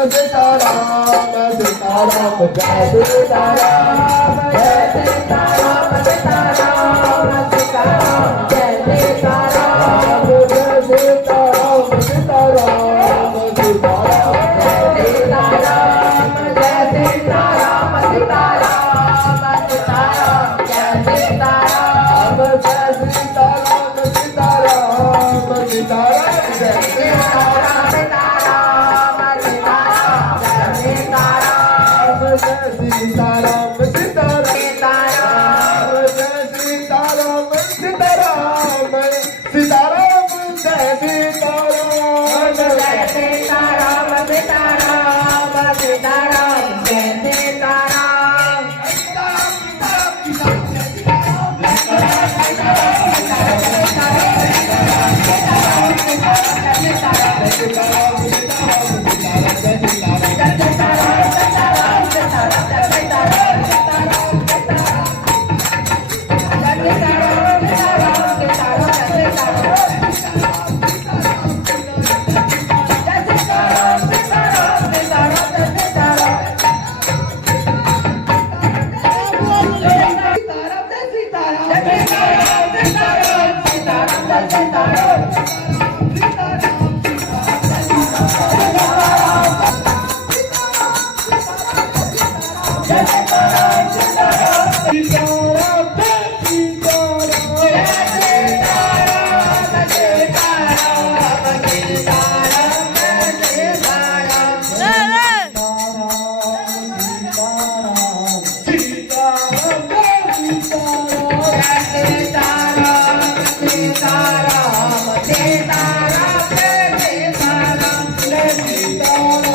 Sitaram Sitaram Jai Sitaram Jai Sitaram Sitaram Sitaram Jai Sitaram Jai Sitaram Sitaram Sitaram Jai Sitaram Jai Sitaram Sitaram Sitaram Jai Sitaram Jai Sitaram Sitaram Sitaram Jai Sitaram Sitaram Sitaram Sitaram Sitaram Sitaram Jai Sitaram Jai Sitaram Sitaram Sitaram Jai Sitaram Sitaram Sitaram Sitaram